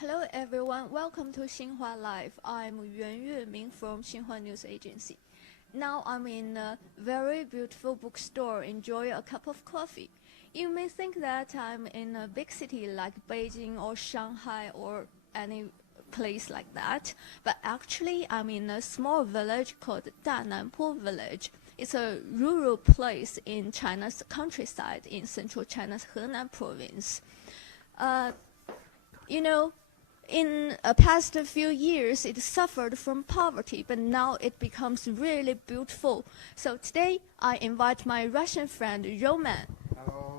Hello everyone, welcome to Xinhua Live. I'm Yuan Yueming from Xinhua News Agency. Now I'm in a very beautiful bookstore, enjoy a cup of coffee. You may think that I'm in a big city like Beijing or Shanghai or any place like that, but actually I'm in a small village called Dananpo Village. It's a rural place in China's countryside in central China's Henan province. In the past few years, it suffered from poverty, but now it becomes really beautiful. So today, I invite my Russian friend Roman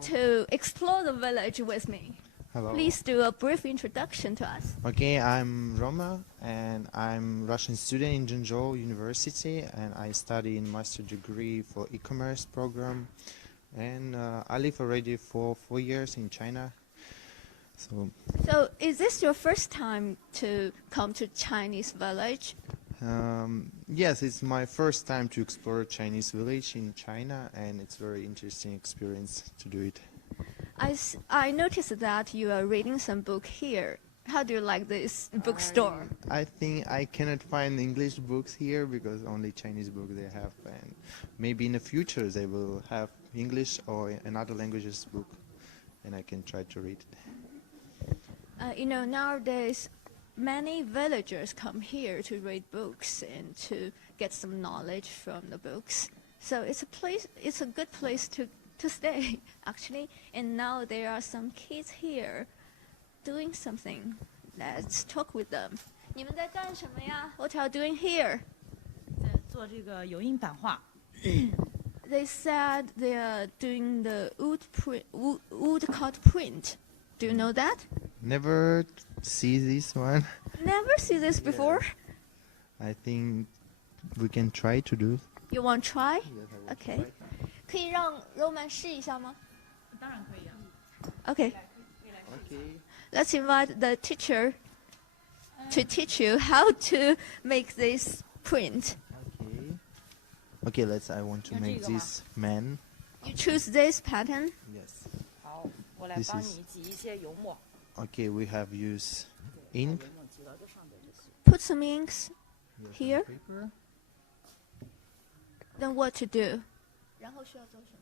to explore the village with me. Hello. Please do a brief introduction to us. Okay, I'm Roma, and I'm Russian student in Zhengzhou University, and I study in master degree for e-commerce program, and I live already for 4 years in China. So is this your first time to come to Chinese village? Yes, it's my first time to explore Chinese village in China, and it's very interesting experience to do it. I noticed that you are reading some book here. How do you like this bookstore? I think I cannot find English books here because only Chinese books they have, and maybe in the future they will have English or another languages book, and I can try to read it. Nowadays, many villagers come here to read books and to get some knowledge from the books. So it's a good place to stay, actually. And now there are some kids here doing something. Let's talk with them. 你们在干什么呀? What are you doing here? 在做这个油印版画。 They said they are doing the wood cut print. Do you know that? Never see this one. Never see this before. I think we can try to do. You want to try? Yes, I will Okay. try. 可以让 Roman 试一下吗? 当然可以啊。 Okay. Okay. Let's invite the teacher to teach you how to make this print. Okay. Okay, I want to make this man. You choose this pattern. Yes. 好，我来 This 帮 is- 你挤一些油墨。 Okay, we have used ink. 把油墨挤到这上面就行。 Put some inks. Yes, Here? paper. Then what to do? 然后需要做什么?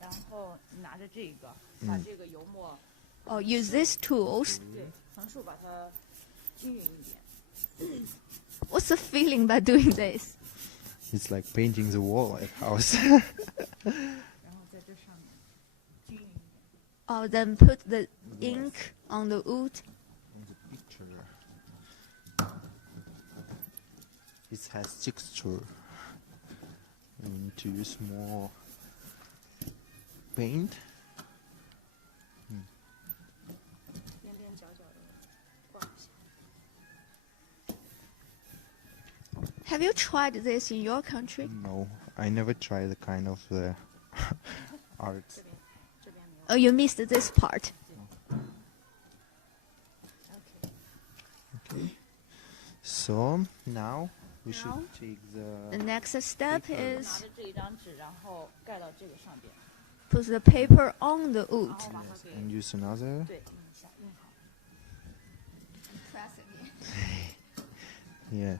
然后你拿着这个，把这个油墨， Or use these tools. 对，横竖把它均匀一点。 What's the feeling by doing this? It's like painting the wall at house. 然后在这上面均匀一点。 Or then put the ink on the wood. On the picture. It has texture. We need to use more paint. 边边角角的挂一下。 Have you tried this in your country? No, I never tried the kind of the art. 这边没有。 Oh, you missed this part. OK。 Okay. So now we should Now? take The the next step Paper. 拿 is 着这一张纸，然后盖到这个上边， put the paper on the 然 wood. 后把它 yes, 给 and use another. 对印一下，印好。 Yeah.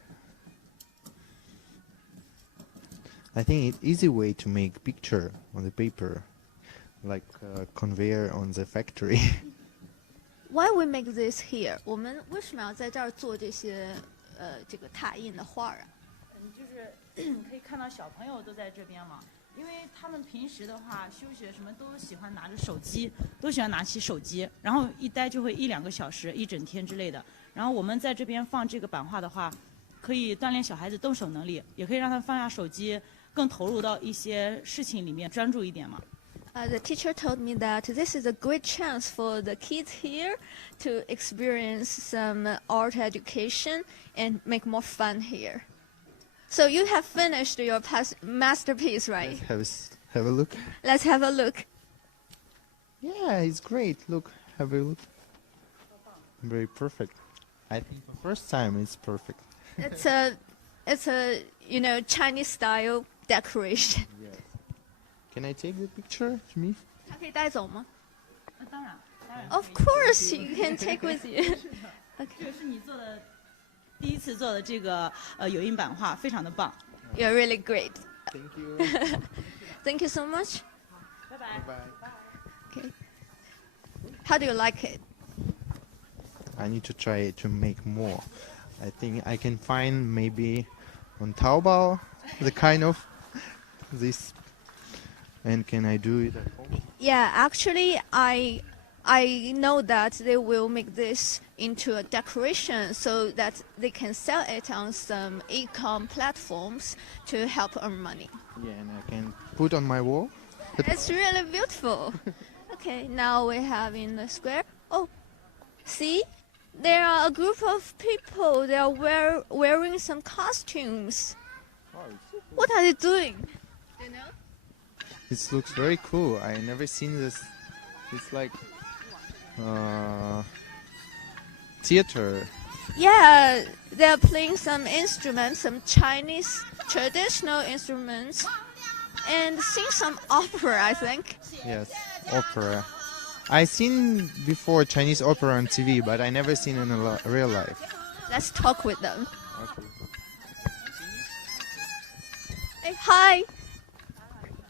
I think it's easy way to make picture on the paper, like conveyor on the factory. Why we make this here? 我们为什么要在这儿做这些这个拓印的画啊？就是可以看到小朋友都在这边嘛，因为他们平时的话休学什么都喜欢拿着手机，都喜欢拿起手机，然后一待就会1-2个小时，一整天之类的。然后我们在这边放这个版画的话，可以锻炼小孩子动手能力，也可以让他放下手机，更投入到一些事情里面，专注一点嘛。 The teacher told me that this is a great chance for the kids here to experience some art education and make more fun here. So you have finished your masterpiece, right? Have a look. Let's have a look. Yeah, it's great. Look, have a look. Very perfect. I think the first time it's perfect. It's a Chinese style decoration. Yes. Can I take the picture to me? 它可以带走吗? 当然，当然。 Of course, you can take with you. 这 Okay. 个是你做的第一次做的这个有音版画，非常的棒。 You're really great. Thank you. Thank you so much. 拜拜。 Bye. Okay. How do you like it? I need to try to make more. I think I can find maybe on Taobao the kind of this. And can I do it at home? Yeah, actually, I know that they will make this into a decoration so that they can sell it on some e-com platforms to help earn money. Yeah, and I can put on my wall. It's really beautiful. Okay, now we have in the square. Oh, see? There are a group of people. They are wearing some costumes. What are they doing? Do you know? This looks very cool. I never seen this. It's like theater. Yeah, they are playing some instruments, some Chinese traditional instruments, and sing some opera, I think. Yes, opera. I seen before Chinese opera on TV, but I never seen in real life. Let's talk with them. Okay. Hey, hi.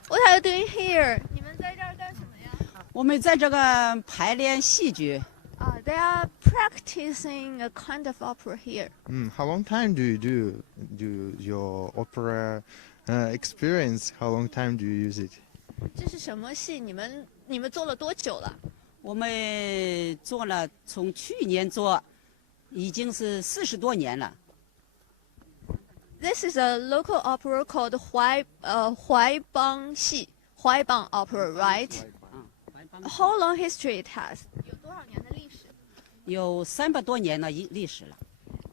What are you doing here? 你们在这儿干什么呀？我们在这个排练戏剧， They are practicing a kind of opera here. How long time do you do your opera experience? How long time do you use it? 这是什么戏？你们做了多久了？我们做了，从去年做，已经是40多年了。 This is a local opera called 怀邦戏, Huaibang opera, right? How long history it has? 有多少年的历史？有300多年的历史了。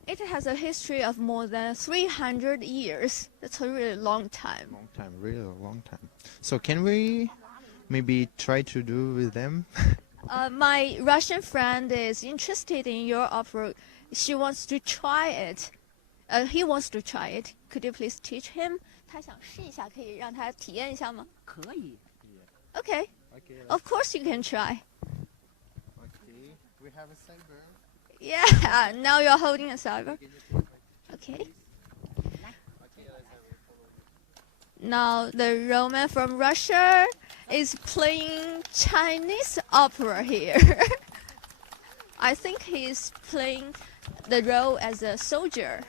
It has a history of more than 300 years. That's a really long time. Long time, really a long time. So can we maybe try to do with them? My Russian friend is interested in your opera. She wants to try it. He wants to try it. Could you please teach him? 他想试一下，可以让他体验一下吗？可以。 Okay. Okay. Of course you can try. Okay. We have a cyber. Yeah. Now you're holding a cyber. Okay. Now the Roman from Russia is playing Chinese opera here. I think he's playing the role as a soldier.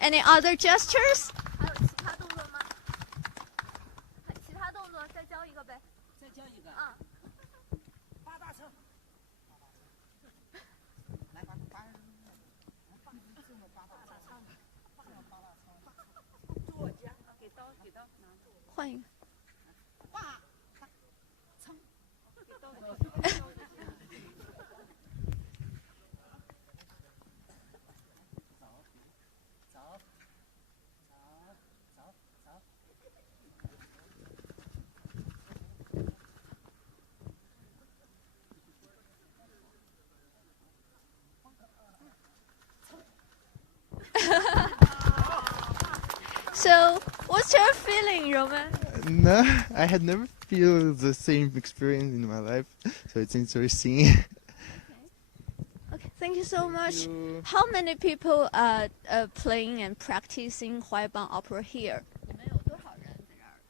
Any other gestures? 还有其他动作吗？其他动作再教一个呗。再教一个。啊。八大车。来把八。作家，给刀。换一个。So, what's your feeling, Roman? No, I had never feel the same experience in my life, so it's interesting. Okay, thank you so much. you. How many people are playing and practicing Huaibang opera here? 你们有多少人在这儿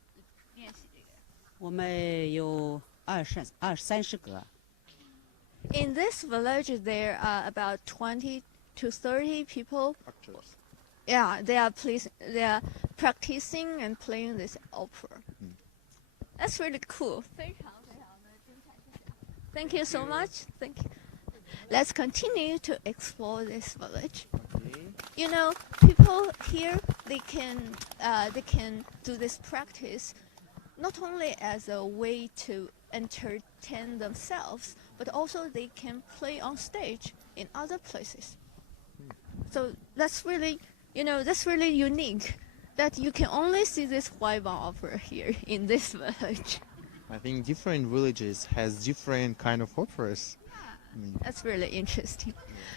练习这个？我们有20-30个。 In this village, there are about 20 to 30 people. Actors. Yeah, they are practicing and playing this opera. That's really cool. 非常非常的精彩，谢谢。Thank you so much. Thank you. Let's continue to explore this village. Okay. You know, people here they can do this practice not only as a way to entertain themselves, but also they can play on stage in other places. So that's really, that's really unique. That you can only see this Huaibang opera here in this village. I think different villages has different kind of operas. That's really interesting.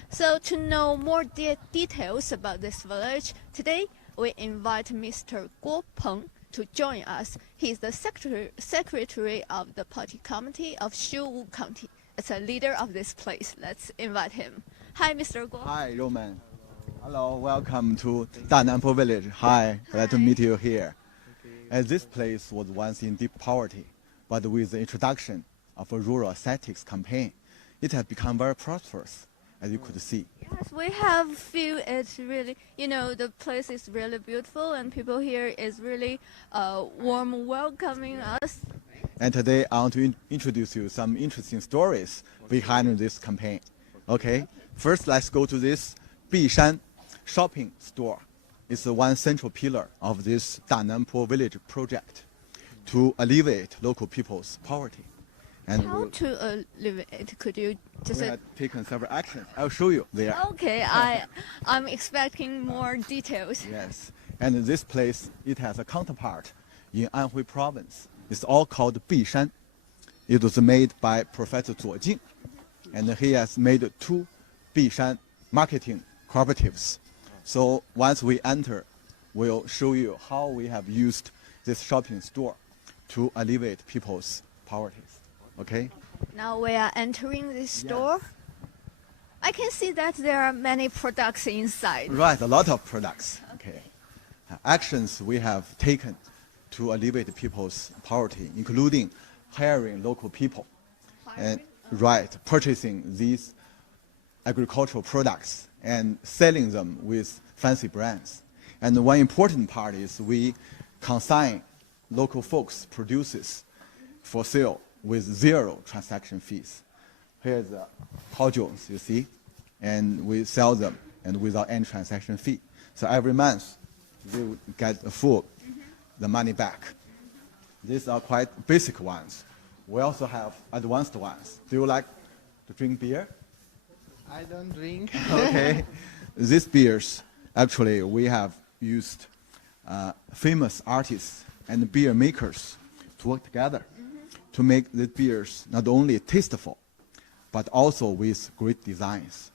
So to know more details about this village, today we invite Mr. Guo Peng to join us. He is the secretary of the party committee of Xiuwu County. it's a leader of this place. Let's invite him. Hi, Mr. Guo. Hi, Roman. Hello, welcome to Dananpo village. Hi, glad to meet you here. This place was once in deep poverty, but with the introduction of a rural aesthetics campaign, it has become very prosperous, as you could see. Yes, we have feel it's really, the place is really beautiful and people here is really warm welcoming us. And today I want to introduce you some interesting stories behind this campaign. Okay, first let's go to this Bishan shopping store. It's the one central pillar of this Dananpo village project to alleviate local people's poverty. And How to alleviate? Could you just? we have taken several actions. I'll show you there. Okay, I'm expecting more details. Yes, and this place, it has a counterpart in Anhui province. It's all called Bishan. It was made by Professor Zuo Jing, and he has made 2 Bishan marketing cooperatives. So once we enter, we'll show you how we have used this shopping store to alleviate people's poverty. Okay? Now we are entering this store. I can see that there are many products inside. Right, a lot of products. Okay. Actions we have taken to alleviate people's poverty, including hiring local people, and purchasing these agricultural products and selling them with fancy brands. And one important part is we consign local folks' produces for sale with 0 transaction fees. Here's the Jones, you see, and we sell them and without any transaction fee. So every month they will get the money back. These are quite basic ones. We also have advanced ones. Do you like to drink beer? I don't drink. Okay. These beers, actually, we have used famous artists and beer makers to work together to make the beers not only tasteful, but also with great designs.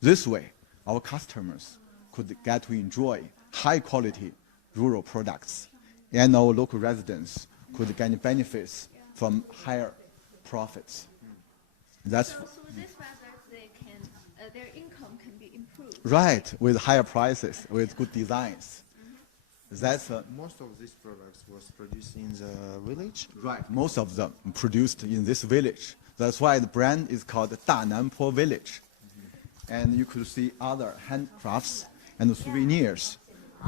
This way, our customers could get to enjoy high-quality rural products, and our local residents could gain benefits from higher profits. That's So this way that their income can be improved. right, with higher prices, with good designs. That's Most of these products was produced in the village. right. Most of them produced in this village. That's why the brand is called Dananpo Village. And you could see other handcrafts and souvenirs.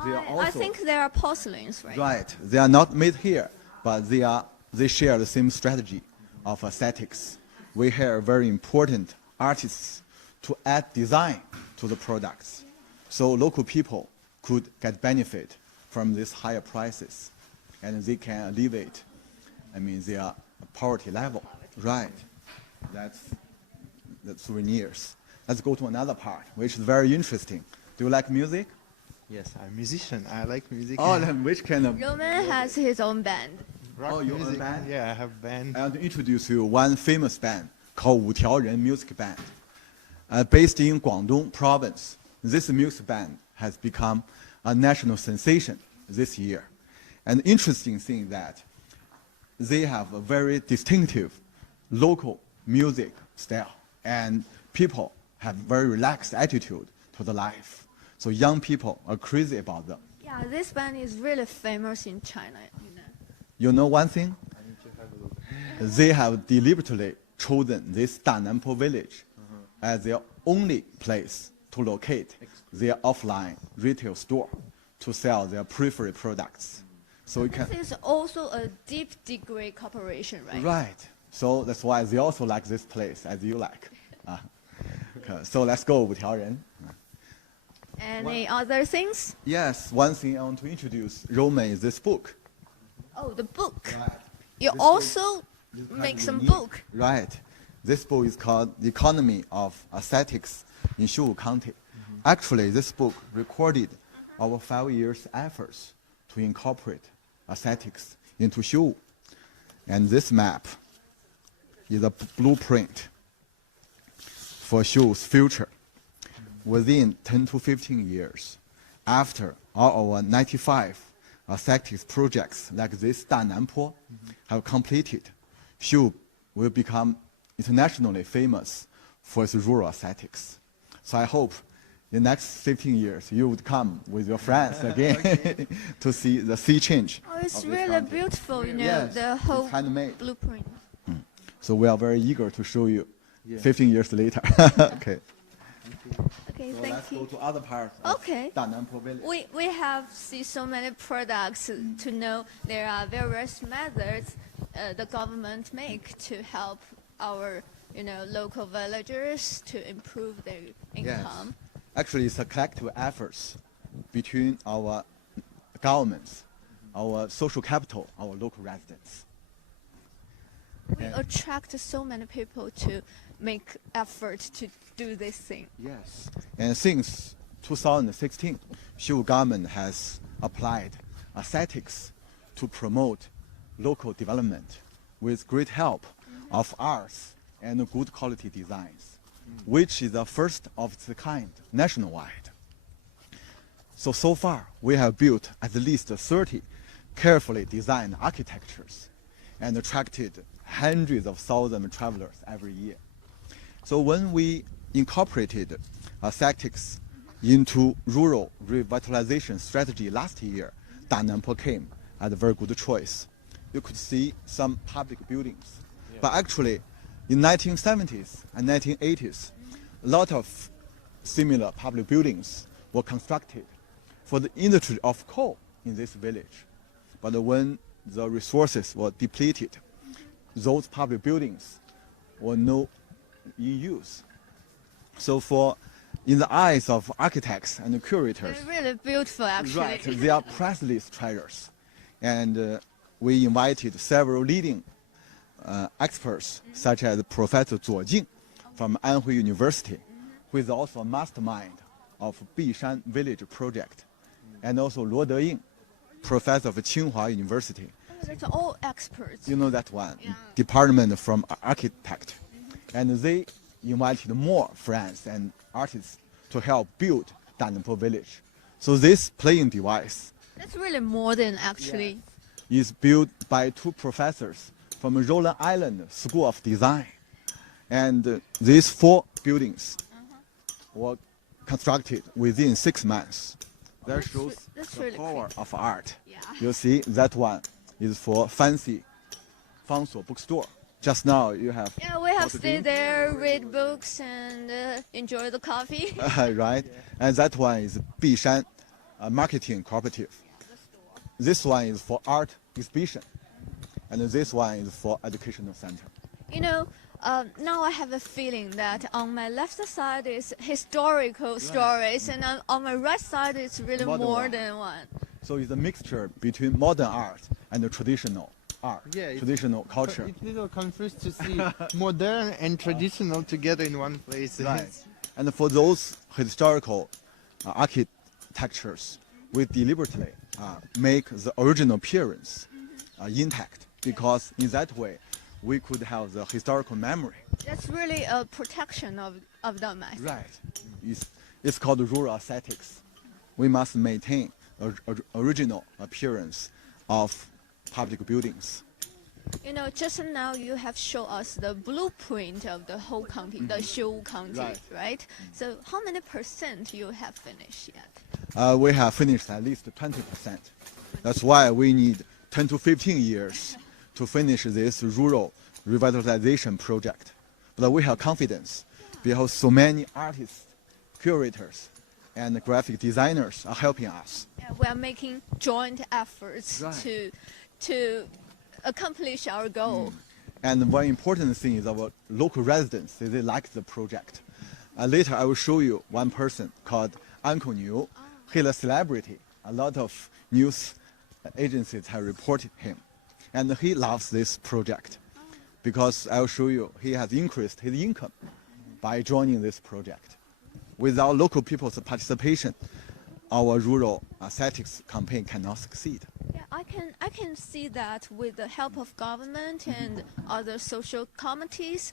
They are I also think there are porcelains, right? right. They are not made here, but they share the same strategy of aesthetics. We hire very important artists to add design to the products, so local people could get benefit from these higher prices, and they can alleviate, their poverty level. Right. That's the souvenirs. Let's go to another part, which is very interesting. Do you like music? Yes, I'm a musician. I like music. Oh, then which kind of? Roman has his own band. Rock Oh, you own a music. band? Yeah, I have band. I want to introduce you one famous band called 五条人 Music Band. Based in Guangdong province, this music band has become a national sensation this year. And interesting thing that they have a very distinctive local music style, and people have very relaxed attitude to the life. So young people are crazy about them. Yeah, this band is really famous in China. You know one thing? I need to have a look. They have deliberately chosen this Dananpo village as their only place to locate their offline retail store to sell their preferred products. So you can This is also a deep degree cooperation, right? right. So that's why they also like this place as you like. Okay, so let's go 五条人. Any other things? Yes, one thing I want to introduce Roman is this book. Oh, the book. Right. You This also This make kind some of unique. book. Right. This book is called The Economy of Aesthetics in Xiwu County. Actually, this book recorded our 5 years' efforts to incorporate aesthetics into Xiwu. And this map is a blueprint for Xiwu's future. Within 10 to 15 years, after all our 95 aesthetics projects like this Dananpo have completed, Xiwu will become internationally famous for its rural aesthetics. So I hope in the next 15 years you would come with your friends again to see the sea change. Oh, it's of this really country. beautiful, you know, Yes, the it's whole handmade. blueprint. So we are very eager to show you Yeah. 15 years later. Okay. Okay, So thank let's go you. to other parts of Okay. Dananpo village. We have seen so many products to know there are various methods the government make to help our local villagers to improve their income. Actually, it's a collective efforts between our governments, our social capital, our local residents. We attract so many people to make effort to do this thing. Yes. And since 2016, Xiu government has applied aesthetics to promote local development with great help of arts and good quality designs, which is the first of its kind nationwide. So far, we have built at least 30 carefully designed architectures and attracted hundreds of thousands of travelers every year. So when we incorporated aesthetics into rural revitalization strategy last year, Dananpo came at a very good choice. You could see some public buildings. But actually, in 1970s and 1980s, a lot of similar public buildings were constructed for the industry of coal in this village. But when the resources were depleted, those public buildings were no in use. So in the eyes of architects and curators, They're really beautiful, actually. right, they are priceless treasures. And we invited several leading experts, such as Professor Zuo Jing from Anhui University, who is also a mastermind of Bishan Village project, and also Luo Deying, professor of Tsinghua University. That's all experts. You know that one, Yeah. department from architect. And they invited more friends and artists to help build Dananpo village. So this playing device That's really modern, actually. is built by two professors from Rhode Island School of Design. And these 4 buildings were constructed within 6 months. That shows that's the really power cool. of art. Yeah. You see, that one is for fancy Fangsuo bookstore. Just now you have Yeah, we have Dr. stayed Ding. there, read books, and enjoy the coffee. right? And that one is Bishan Marketing Cooperative. This one is for art exhibition. And this one is for educational center. You know, now I have a feeling that on my left side is historical stories, and on my right side is really Modern one. modern one. So it's a mixture between modern art and the traditional art, Yeah, it's- traditional culture. It's a little confused to see modern and traditional together in one place. Right. And for those historical architectures, we deliberately make the original appearance intact, because in that way we could have the historical memory. That's really a protection of them, I think. Right. It's called rural aesthetics. We must maintain original appearance of public buildings. You know, just now you have shown us the blueprint of the whole county, the Xiu County, Right. right? So how many % you have finished yet? We have finished at least 20%. That's why we need 10 to 15 years to finish this rural revitalization project. But we have confidence because so many artists, curators, and graphic designers are helping us. Yeah, we are making joint efforts Right. to accomplish our goal. And one important thing is our local residents, they like the project. Later I will show you one person called Uncle Niu. He's a celebrity. A lot of news agencies have reported him. And he loves this project because I will show you he has increased his income by joining this project. Without local people's participation, our rural aesthetics campaign cannot succeed. Yeah, I can see that with the help of government and other social committees,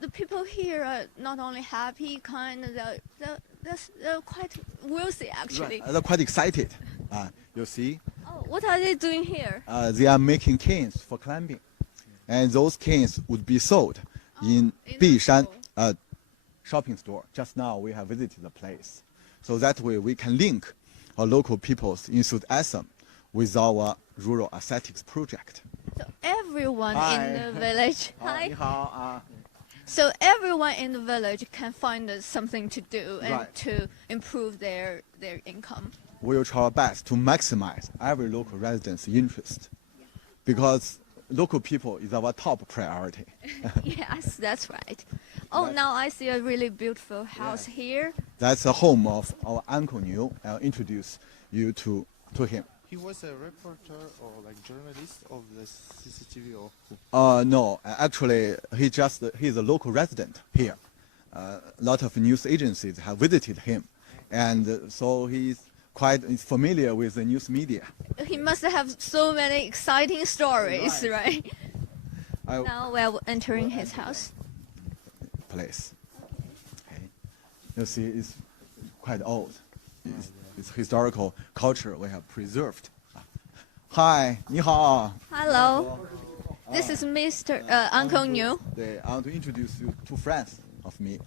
the people here are not only happy, kind, they're quite wealthy, actually. They're quite excited. You see, Oh, what are they doing here? they are making canes for climbing. And those canes would be sold in in Bishan Asheville. shopping store. Just now we have visited the place. So that way we can link our local people's enthusiasm with our rural aesthetics project. So everyone Hi. in the village. 好， Hi. 你好啊。 So everyone in the village can find something to do and Right. to improve their income. We will try our best to maximize every local resident's interest, because local people is our top priority. Yes, that's right. Oh, Right. now I see a really beautiful house here. That's the home of our Uncle Niu. I'll introduce you to him. He was a reporter or like journalist of the CCTV or who? No, actually, he's a local resident here. A lot of news agencies have visited him, and so he's quite familiar with the news media. He must have so many exciting stories, right? I Now we're entering his house. place. Okay. You see, it's quite old. It's historical culture we have preserved. Hi, 你好。 Hello. This is Mr. Uncle Niu. 对 I want to introduce you to friends of me.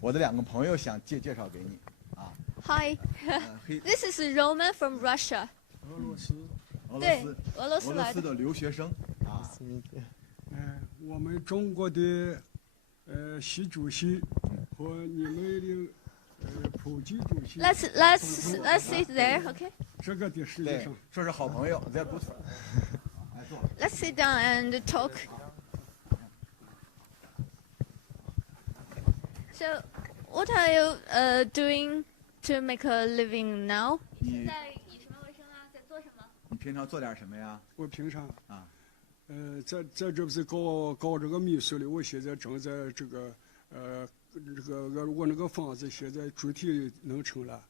我的2个朋友想介绍给你。 Hi. he- This is Roman from Russia. 俄罗斯对，俄罗斯来的。的留学生。 我们中国的习主席和你们的普京主席， Let's sit there, okay? 这个的世界对上，这是好朋友，they're good friends. Let's sit down and talk. So, what are you doing to make a living now? 你在以什么为生啊？在做什么？你平常做点什么呀？我平常啊，在这不是搞这个秘书的，我现在正在这个我那个房子现在主体弄成了，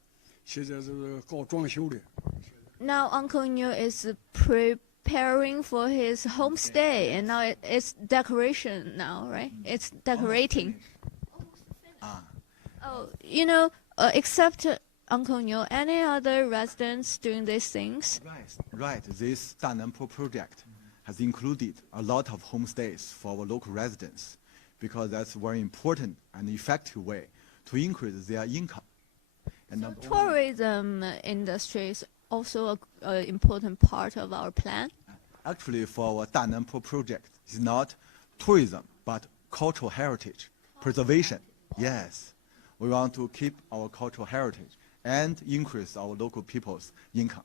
现在是搞装修的。 Now Uncle Niu is preparing for his homestay, and now it's decoration now, right? It's decorating. 啊， Oh, except Uncle Niu, any other residents doing these things? right. This 大南坡 project has included a lot of homestays for our local residents, because that's a very important and effective way to increase their income. And So not only- tourism industry is also an important part of our plan. Actually, for our 大南坡 project, it's not tourism but cultural heritage preservation. Yes, we want to keep our cultural heritage and increase our local people's income.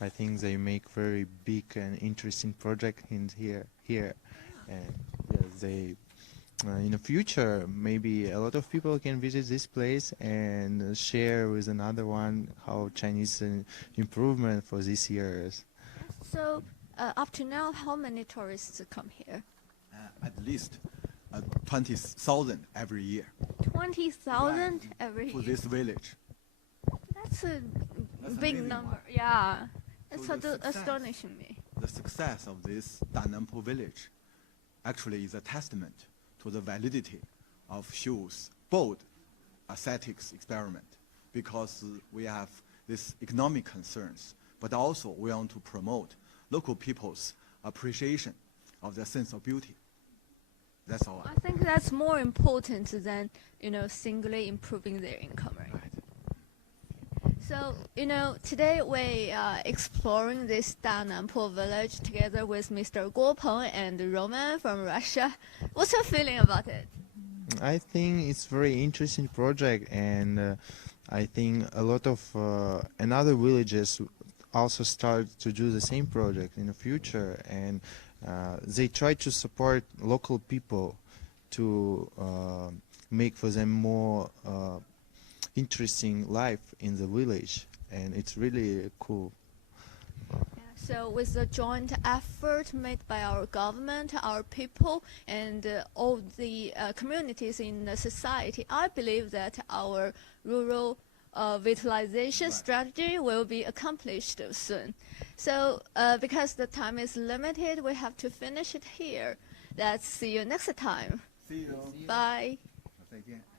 I think they make very big and interesting project in here, and yes, they in the future maybe a lot of people can visit this place and share with another one how Chinese improvement for these years. So up to now, how many tourists come here? At least 20,000 every year 20,000 every to year. this village. That's a That's big amazing number. one. Yeah, it's So the success- astonishing me. The success of this 大南坡 village actually is a testament to the validity of Xiu's bold aesthetics experiment, because we have these economic concerns, but also we want to promote local people's appreciation of their sense of beauty. That's all. I think that's more important than singly improving their income, right? So, today we are exploring this Dananpo village together with Mr. Guo Peng and Roman from Russia. What's your feeling about it? I think it's very interesting project, and I think a lot of another villages also start to do the same project in the future, and they try to support local people to make for them more interesting life in the village, and it's really cool. So with the joint effort made by our government, our people, and all the communities in the society, I believe that our rural vitalization strategy will be accomplished soon. So because the time is limited, we have to finish it here. Let's see you next time. See you. Bye. 再见。